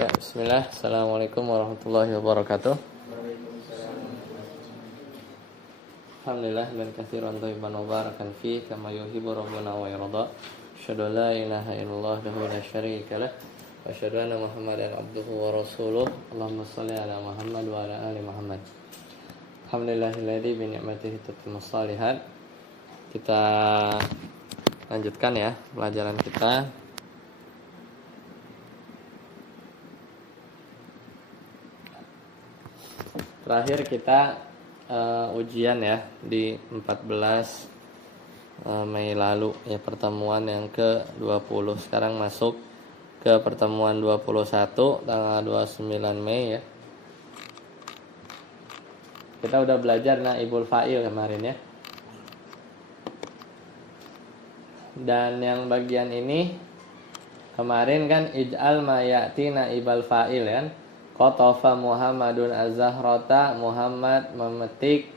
Ya, bismillah. Assalamualaikum warahmatullahi wabarakatuh. Alhamdulillah dan katsiran thayyiban mubarakan fi kama yuhibbu rabbuna wa yarda. Asyhadu an la ilaha illallah wahdahu la syarika lah wa asyhadu anna Muhammadan abduhu wa rasuluh. Allahumma shalli ala Muhammad wa ala ali Muhammad. Alhamdulillahilladzi bi ni'matihi tatimmus shalihat. Kita lanjutkan ya pelajaran kita. Terakhir kita ujian ya di 14 Mei lalu ya, pertemuan yang ke-20. Sekarang masuk ke pertemuan 21 tanggal 29 Mei ya. Kita udah belajar naibul fa'il kemarin ya. Dan yang bagian ini kemarin kan ij'al ma ya'ti naibal fa'il kan. Qatafa Muhammadun az-zahrata, Muhammad memetik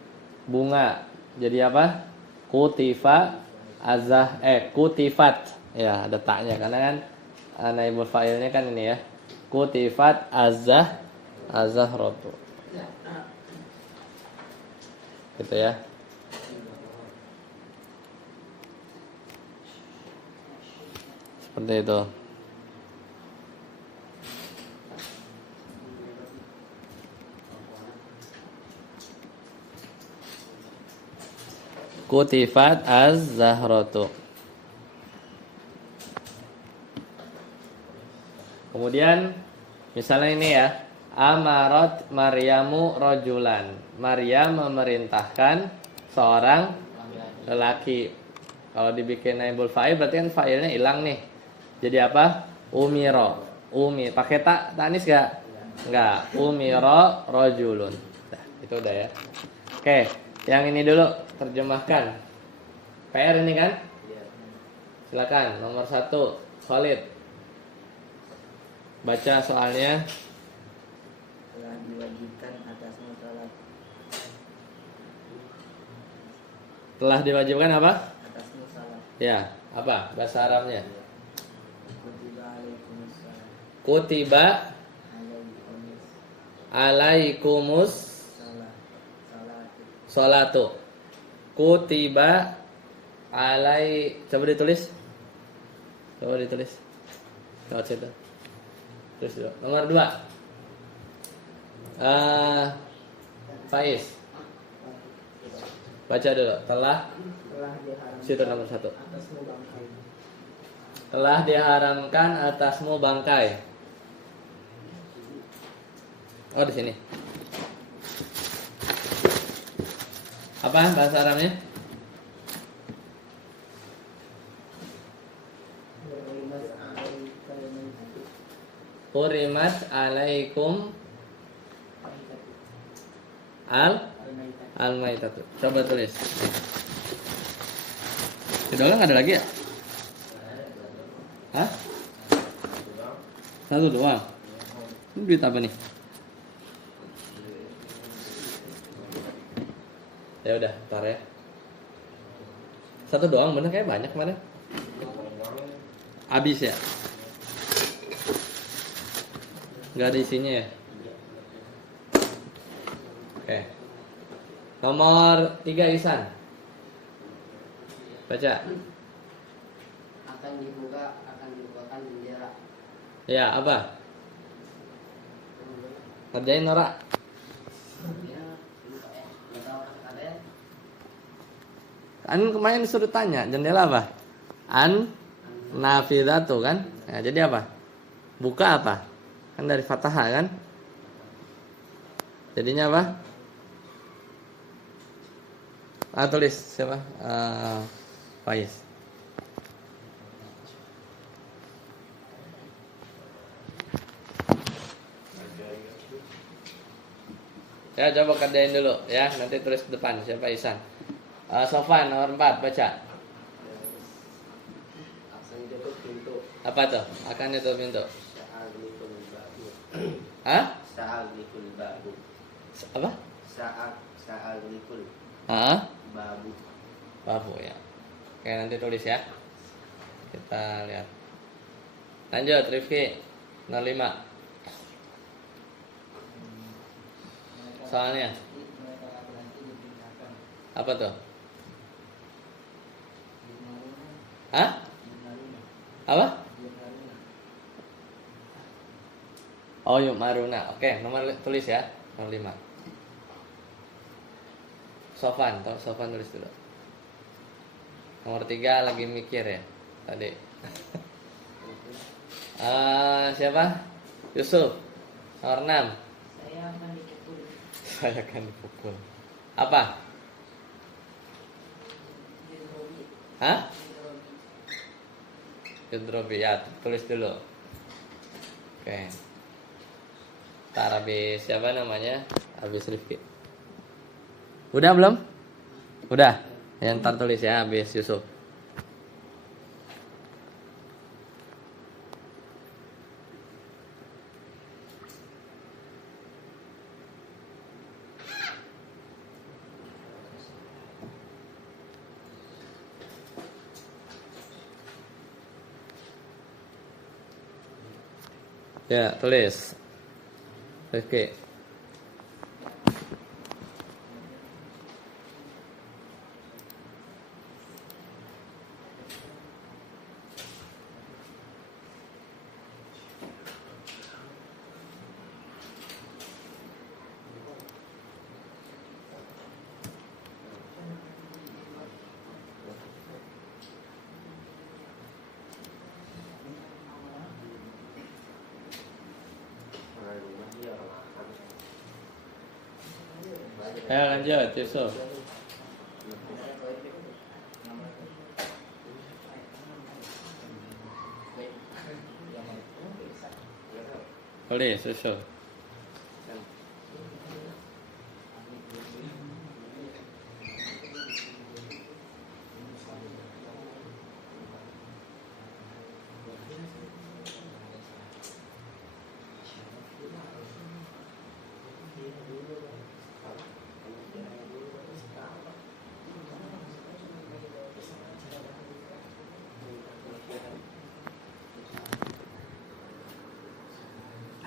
bunga. Jadi apa? Kutifat ya, ada taknya karena kan naibul fa'ilnya kan ini ya. Kutifat az-zahratu. Gitu ya. Seperti itu. Kutifat az-zahratu. Kemudian misalnya ini ya, amarat Maryamu rojulan. Maryam memerintahkan seorang lelaki. Kalau dibikin naibul fa'il berarti kan fa'ilnya hilang nih. Jadi apa? Umiro. Pakai tanis gak? Enggak. Umiro rojulun. Nah, itu udah ya. Oke, yang ini dulu terjemahkan. PR ini kan? Silakan nomor 1, Khalid. Baca soalnya. Telah diwajibkan atasmu salat. Telah diwajibkan apa? Atasmu salat. Ya, apa bahasa Arabnya? Kutiba alaikumussalam. Kutiba alaikumus salatu. Kutiba coba ditulis. Lewat situ. Terus dulu. Nomor 2. Faiz. Baca dulu. Telah situ nomor 1. Telah diharamkan atasmu bangkai. Oh, di sini. Apa bahasa Arabnya? Hurimat alaikum al-maitatu. Coba tulis. Sudah nggak ada lagi ya? Hah? 1 doang. Ini duit apa nih? Ya udah, ntar ya. 1 doang, bener kayak banyak kemarin. Habis ya? Gak ada isinya ya? Oke. Nomor 3 Ihsan. Baca. Akan dibukakan jendela. Ya, apa? Kerjain Nora. Kan kemarin suruh tanya, jendela apa? Nafidatu kan? Nah, jadi apa? Buka apa? Kan dari fathah kan? Jadinya apa? Tulis siapa? Faiz. Ya, coba kerjain dulu ya, nanti tulis ke depan siapa Ihsan. Sofan nomor 4 baca. Akan ditutup pintu. Apa tuh? Akan itu pintu. Sa'alikul babu. Hah? Sa'alikul babu. Apa? Sa'alikul babu. Babu ya. Oke, nanti tulis ya. Kita lihat. Lanjut Rifki 05. soalnya? Apa tuh? Hah? Apa? Oh, yuk Maruna. Oke, nomor tulis ya. Nomor 5. Sofan, Sofan tulis dulu. Nomor 3 lagi mikir ya tadi. Siapa? Yusuf. Nomor 6. Saya akan dipukul. Saya akan dipukul. Apa? Hah? Yudrobi, ya tulis dulu. Oke. Ntar habis siapa namanya? Habis Rifki. Udah belum? Udah. Ya, ntar tulis ya habis Yusuf. Ya, tulis. Rifki. Ayo lanjut, Yusuf. Tulis, Yusuf.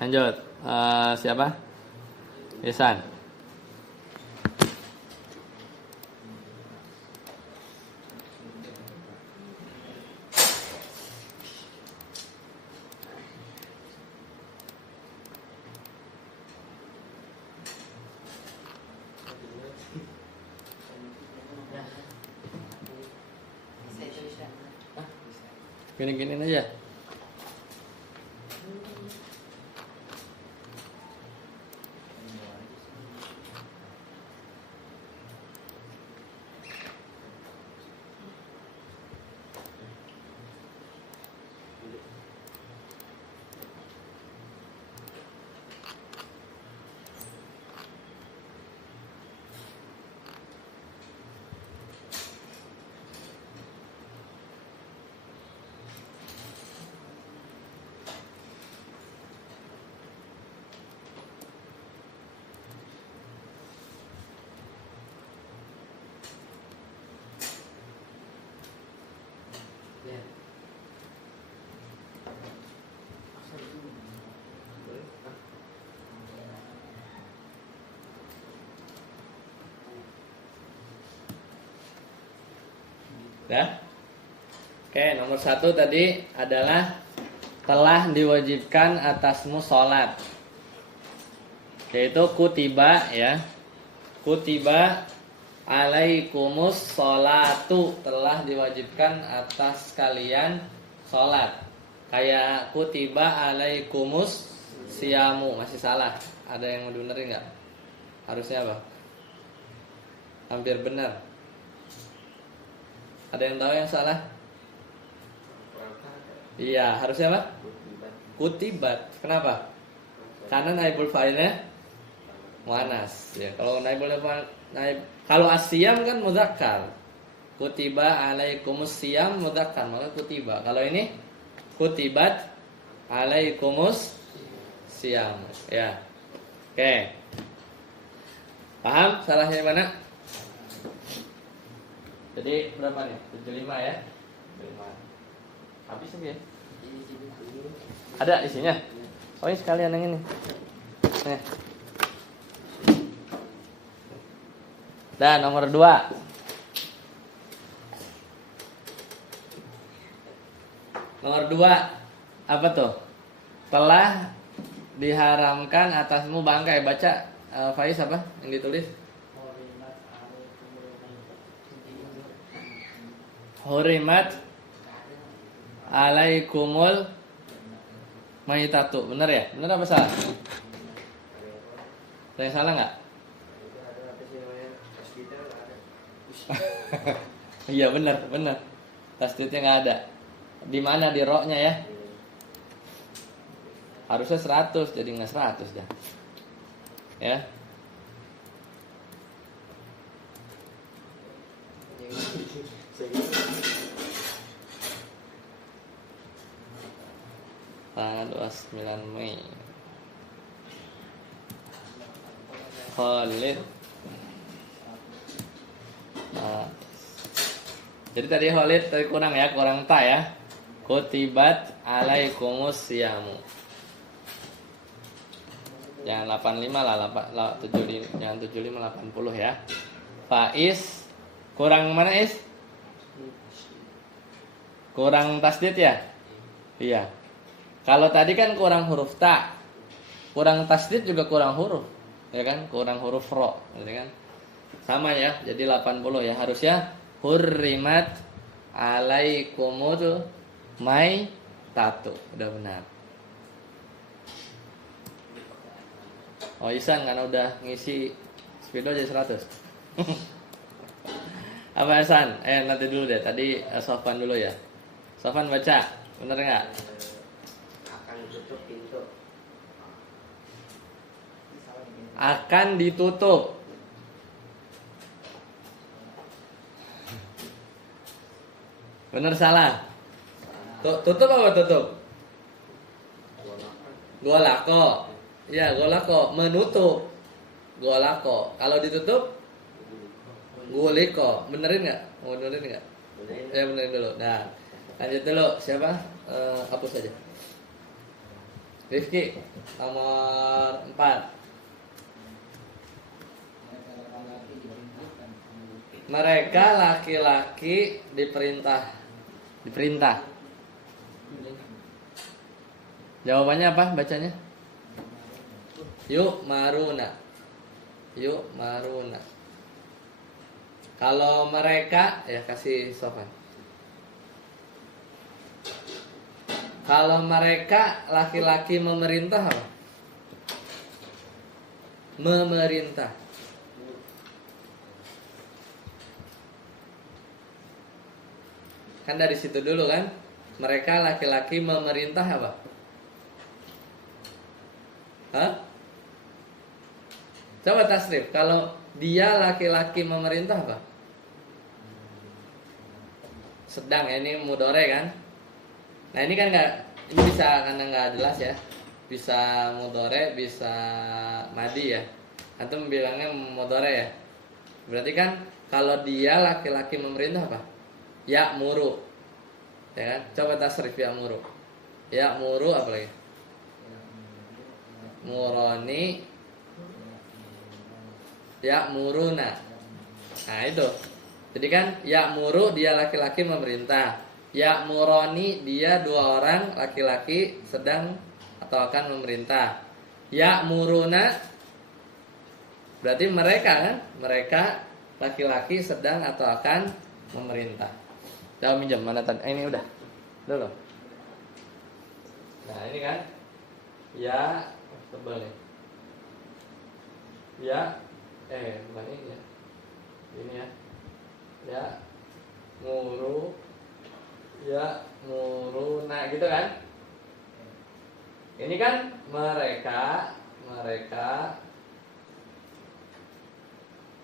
Lanjut. Siapa? Ihsan. Saya tulis dah. Gini-giniin aja. Ya. Oke, nomor 1 tadi adalah telah diwajibkan atasmu sholat. Yaitu kutiba ya. Kutiba alaikumus sholatu, telah diwajibkan atas kalian sholat. Kayak kutiba alaikumus siyamu, masih salah. Ada yang mau benerin nggak? Harusnya apa? Hampir benar. Ada yang tahu yang salah? Iya, harusnya apa? Kutibat. Kenapa? Karena naibul fa'ilnya muannas. Ya, kalau kalau asyam kan mudzakkar. Kutiba alaikumus siyam mudzakkar, maka kutiba. Kalau ini kutibat alaikumus siyam. Ya. Oke. Paham salahnya mana? Jadi berapa nih? 75 ya? 75. Habis lagi ya? Ada isinya? Oh ini sekalian yang ini. Nih. Dan nomor 2. Nomor 2 apa tuh? Telah diharamkan atasmu bangkai. Baca Faiz apa yang ditulis? Hurimat alaikumul maitatu. Benar ya? Benar apa salah? Ada yang salah nggak? Itu ada apa sih namanya? Tasbihnya nggak ada. Iya benar, benar. Tasdidnya nggak ada. Di mana di roknya ya? Harusnya 100, jadi nggak 100 ya. Ya. Tanggal 29 Mei. Khalid. Nah. Jadi tadi Khalid tadi kurang ya, kurang ta ya. Kutibat alaikumus siyamu. Jangan 85 lah, 75, jangan 75 80 ya. Faiz kurang mana Is? Kurang tasdid ya? Iya. Kalau tadi kan kurang huruf ta. Kurang tasdid juga kurang huruf. Ya kan? Kurang huruf ro, gitu kan? Sama ya. Jadi 80 ya. Harusnya hurrimat alaikumul mai tatu. Udah benar. Oh Isan karena udah ngisi speedo jadi 100. Apa Isan? Nanti dulu deh. Tadi Sofan dulu ya. Sofan baca. Bener nggak? Akan tutup pintu. Akan ditutup. Bener salah? Tutup apa tutup? Gua lako. Ya, gua lako. Menutup. Gua lako. Kalau ditutup? Gua liko. Benerin nggak? Mau benerin nggak? Ya benerin dulu. Nah, lanjut dulu. Siapa? Hapus aja. Rifki nomor 4. Mereka laki-laki diperintah. Jawabannya apa bacanya? Yuk maruna. Kalau mereka ya kasih Sofan. Kalau mereka laki-laki memerintah apa? Memerintah. Kan dari situ dulu kan? Mereka laki-laki memerintah apa? Hah? Coba tasrif. Kalau dia laki-laki memerintah apa? Sedang ya, ini mudore kan? Nah ini kan nggak, ini bisa karena nggak jelas ya. Bisa mudore, bisa madi ya. Antum bilangnya mudore ya. Berarti kan kalau dia laki-laki memerintah apa? Ya muru. Ya kan? Coba tasrif ya muru. Ya muru apa lagi? Muroni. Ya muruna. Nah itu. Jadi kan ya muru dia laki-laki memerintah. Ya muroni dia dua orang laki-laki sedang atau akan memerintah. Ya muruna berarti mereka kan? Mereka laki-laki sedang atau akan memerintah. Coba minjam mana tadi? Ini udah loh. Nah ini kan ya tebal nih. Ya bukan ini ya. Ini ya. Ya muru. Ya muruna gitu kan? Ini kan mereka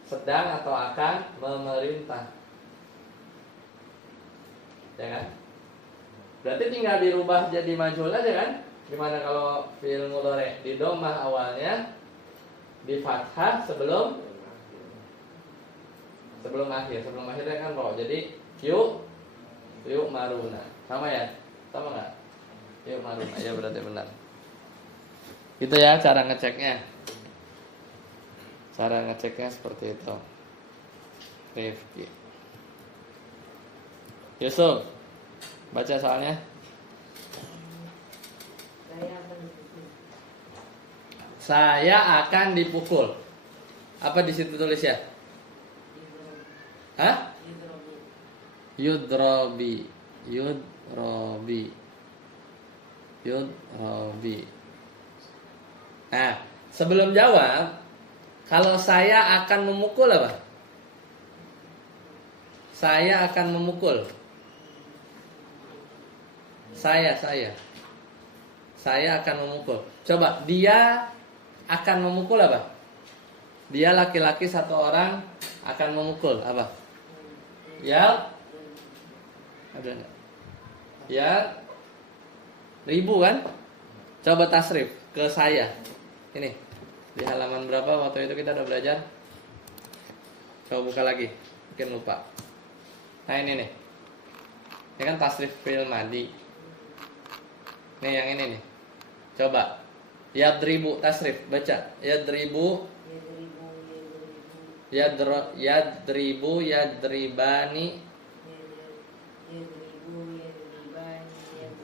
sedang atau akan memerintah. Ya kan? Berarti tinggal dirubah jadi majhul aja kan? Gimana kalau fi'il mudhari di dhammah awalnya, di fathah sebelum akhirnya kan roh. Jadi yuk maruna. Sama ya? Sama nggak? Yuk maruna. Ya berarti benar. Itu ya cara ngeceknya. Cara ngeceknya seperti itu. Rifki. Yusuf, baca soalnya. Saya akan Saya akan dipukul. dipukul. Apa di situ tulis ya? Hah? Yudrobi. Yudrobi. Yudrobi. Nah, sebelum jawab, kalau saya akan memukul apa? Saya akan memukul. Saya akan memukul. Coba, dia akan memukul apa? Dia laki-laki satu orang akan memukul apa? Ya, ada enggak? Ya, ribu kan? Coba tasrif ke saya. Ini di halaman berapa waktu itu kita udah belajar? Coba buka lagi, mungkin lupa. Nah ini nih, ini kan tasrif fi'il madi. Nih yang ini nih. Coba yadribu tasrif, baca yadribu, yadribu, yadribani.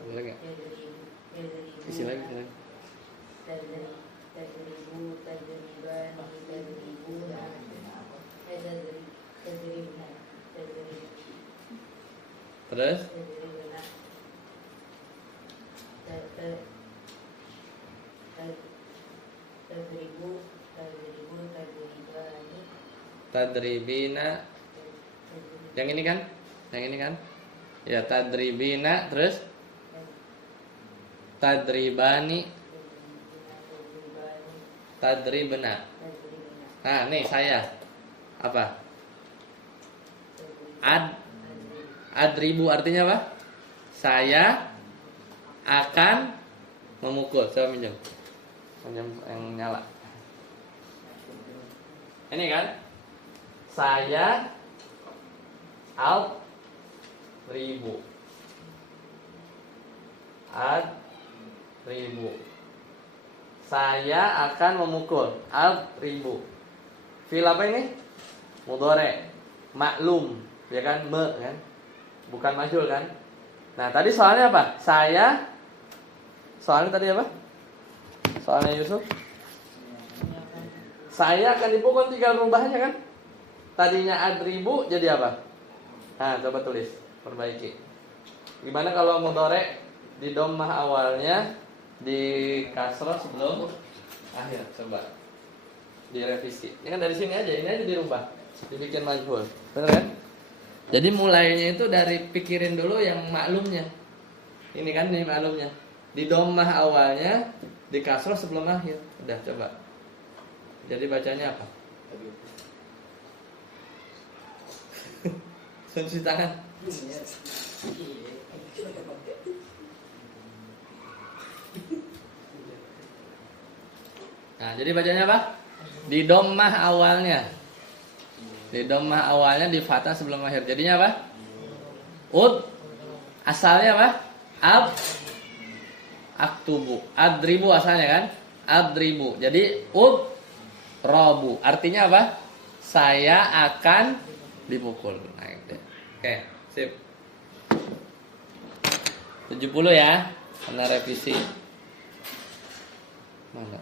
Boleh nggak? Isi lagi. Terus tadribina. Yang ini kan? Yang ini kan? Ya tadribina, terus tadribani, tadribna. Nah, nih saya apa? Adribu artinya apa? Saya akan memukul. Coba minjem yang nyala. Ini kan? Saya ribu. Ribu. Saya akan memukul. Ribu. Fi'il apa ini? Mudhari. Maklum, ya kan? Kan? Bukan majhul kan? Nah, tadi soalnya apa? Soalnya tadi apa? Soalnya Yusuf? Saya akan dipukul, tinggal rubahnya kan? Tadinya adribu jadi apa? Nah, coba tulis, perbaiki. Gimana kalau mudhari di dhammah awalnya, di kasroh sebelum akhir? Coba direvisi. Ini kan dari sini aja, ini aja dirubah, dibikin majhul. Benar kan? Jadi mulainya itu dari pikirin dulu yang maklumnya. Ini kan ini maklumnya. Di dhammah awalnya, di kasroh sebelum akhir. Udah coba. Jadi bacanya apa? Cuci tangan. Nah, jadi bacanya apa? Di dhammah awalnya. Di dhammah awalnya, di fathah sebelum akhir. Jadinya apa? Asalnya apa? Aktubu. Adribu asalnya kan? Adribu. Jadi robu. Artinya apa? Saya akan dipukul. Nah, gitu. Oke, sip. 70 ya. Karena revisi. Mana?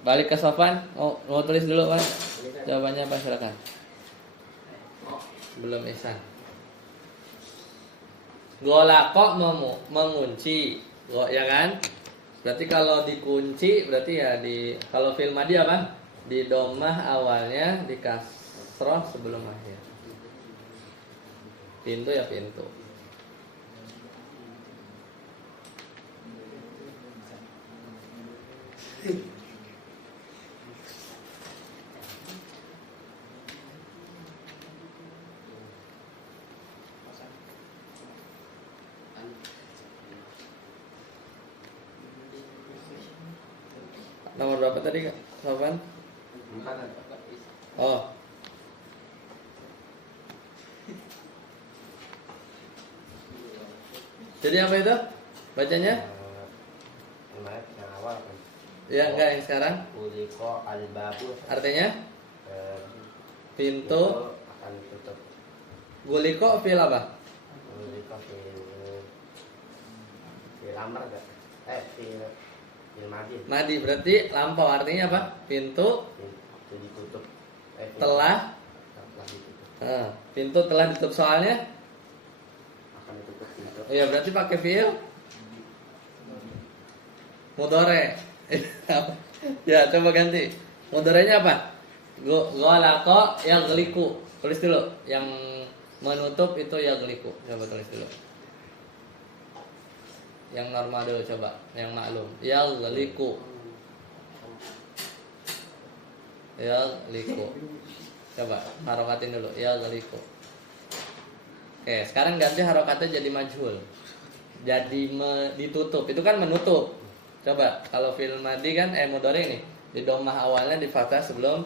Balik ke Sofan. Mau tulis dulu, Pak. Jawabannya apa? Silakan. Belum ihsan. Golakok mengunci. Ya kan? Berarti kalau dikunci berarti ya kalau fi'il madhi apa? Di dhammah awalnya, di kasroh sebelum akhir. Pintu ya pintu. Nomor berapa tadi Kak? Sofan? 4. Oh. Jadi apa itu? Bacanya? Kemarin yang awal kan. Ya enggak yang sekarang. Uliko al-babu. Artinya? Pintu. akan ditutup. Guliko fil apa? Guliko fil amr enggak? Fil madi. Madi berarti lampau, artinya apa? Pintu Itu ditutup. telah ditutup. pintu telah ditutup, soalnya Akan ditutup pintu. iya berarti pakai fiil mudhari. Ya coba ganti. Mudhari'nya apa? Ghalaqo yaghliqu. Tulis dulu. Yang menutup itu yaghliqu. Coba tulis dulu. Yang normal dulu coba, yang maklum. Yaghliqu. Yaghliqu. Coba harokatin dulu. Yaghliqu. Oke, sekarang ganti harokatnya jadi majhul. Jadi ditutup. Itu kan menutup. Coba kalau fil madi kan mudhari nih, di dhammah awalnya di fathah sebelum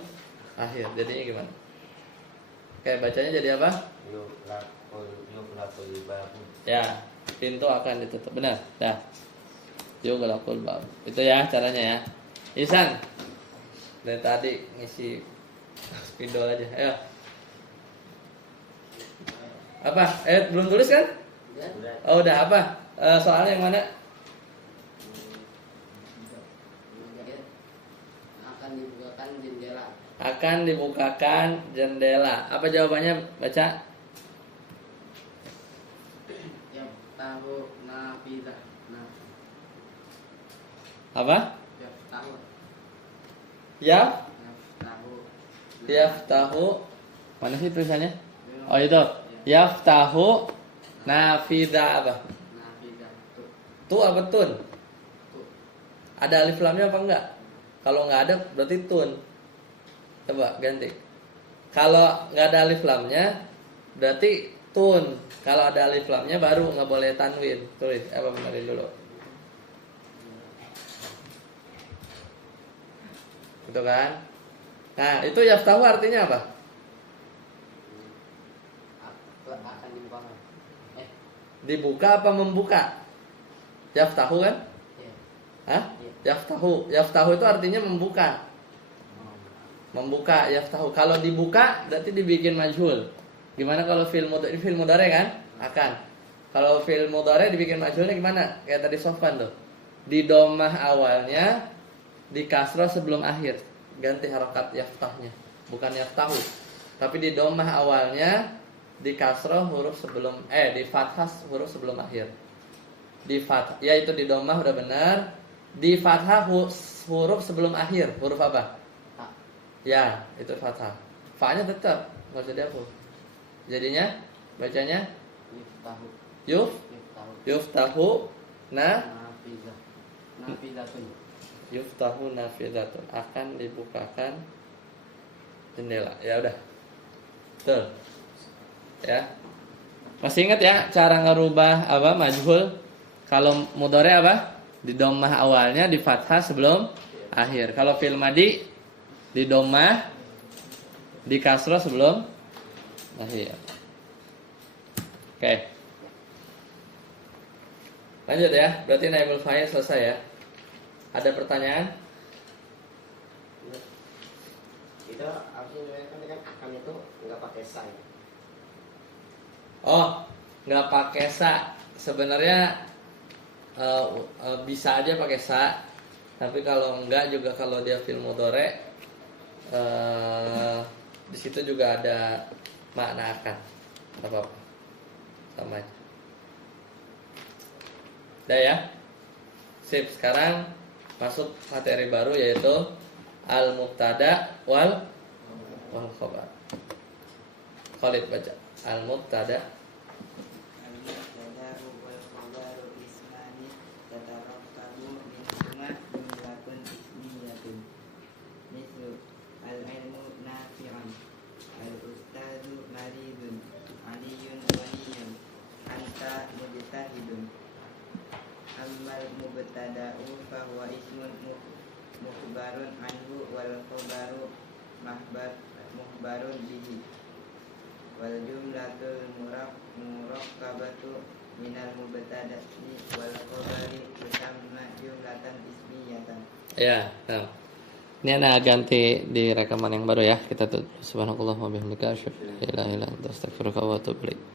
akhir. Jadinya gimana? Oke, bacanya jadi apa? Yughlaqul babu. Ya, pintu akan ditutup. Benar. Dah. Yughlaqul bab. Itu ya caranya ya. Ihsan. Dari tadi ngisi spidol aja. Ayo. Apa? Belum tulis kan? Oh, udah apa? Soalnya yang mana? Akan dibukakan jendela. Akan dibukakan jendela. Apa jawabannya? Baca. Ya tahu nafidah. Nah, Apa? ya tahu. Ya. Tahu. Yaftahu. Mana sih tulisannya? Oh itu. Yaftahu nafida apa? Nafidah tuh. Tu apa tun? Tuh. Ada alif lamnya apa enggak? Kalau enggak ada berarti tun. Coba ganti. Kalau enggak ada alif lamnya berarti tun. Kalau ada alif lamnya baru enggak boleh tanwin. Tulis apa benerin dulu. Gitu kan? Nah, itu yaftahu artinya apa? Akan dibukakan. Dibuka apa membuka? Yaftahu kan? Ya. Hah? Yaftahu. Yaftahu itu artinya membuka. Membuka yaftahu. Kalau dibuka berarti dibikin majhul. Gimana kalau fi'il mudhari kan? Akan. Kalau fi'il mudhari dibikin majhulnya gimana? Kayak tadi Sofwan tuh. Di dhammah awalnya, di kasrah sebelum akhir. Ganti harokat yaftahnya. Bukan yaftahu. Tapi di dhammah awalnya, di kasrah huruf sebelum di fathah huruf sebelum akhir. Di fathah, ya itu di dhammah udah benar. Di fathah huruf sebelum akhir. Huruf apa? Tak. Ya, itu fathah. Fa-nya tetap enggak usah dihapus. Jadinya bacanya Yuftahu. Yuftahu. yuftahu Nafidah. Nafidatun. yuftahu nafidatun, akan dibukakan jendela. Ya udah. Betul. Ya. Masih ingat ya cara ngerubah apa majhul? Kalau mudhari apa? Di dhammah awalnya, di fathah sebelum akhir. Kalau fi'il madi di dhammah, di kasrah sebelum akhir. Oke. Lanjut ya. Berarti naibul fa'il selesai ya. Ada pertanyaan? Itu artinya kan akan itu nggak pakai sa. Oh, nggak pakai sa. Sebenarnya bisa aja pakai sa. Tapi kalau enggak juga kalau dia fi'il mudhari di situ juga ada makna akan. Apa-apa. Sama aja. Udah ya. Sip, sekarang masuk materi baru yaitu al-mubtada wal khabar. Khalid baca. Al-mubtada Al-mubtada'u wal khabaru ismani tatarattabu minhuma jumlatun ismiyatun. Mislu al-ilmu nafi'un, al-ustadu maridun, aliyun waliyun, anta mujtahidun. Ammal mubtada'u fahuwa ismun mukhbarun anhu wal khabaru mukhbarun bihi. Wal jumlatul murakkabatu minal mubtada'i wal khabari tusamma jumlatan ismiyatan. ya. Nah. Ini Ana ganti di rekaman yang baru ya. Kita tutup. Subhanallah wa bihamdika asyhadu an la ilaha illa anta astaghfiruka wa atubu ilaik.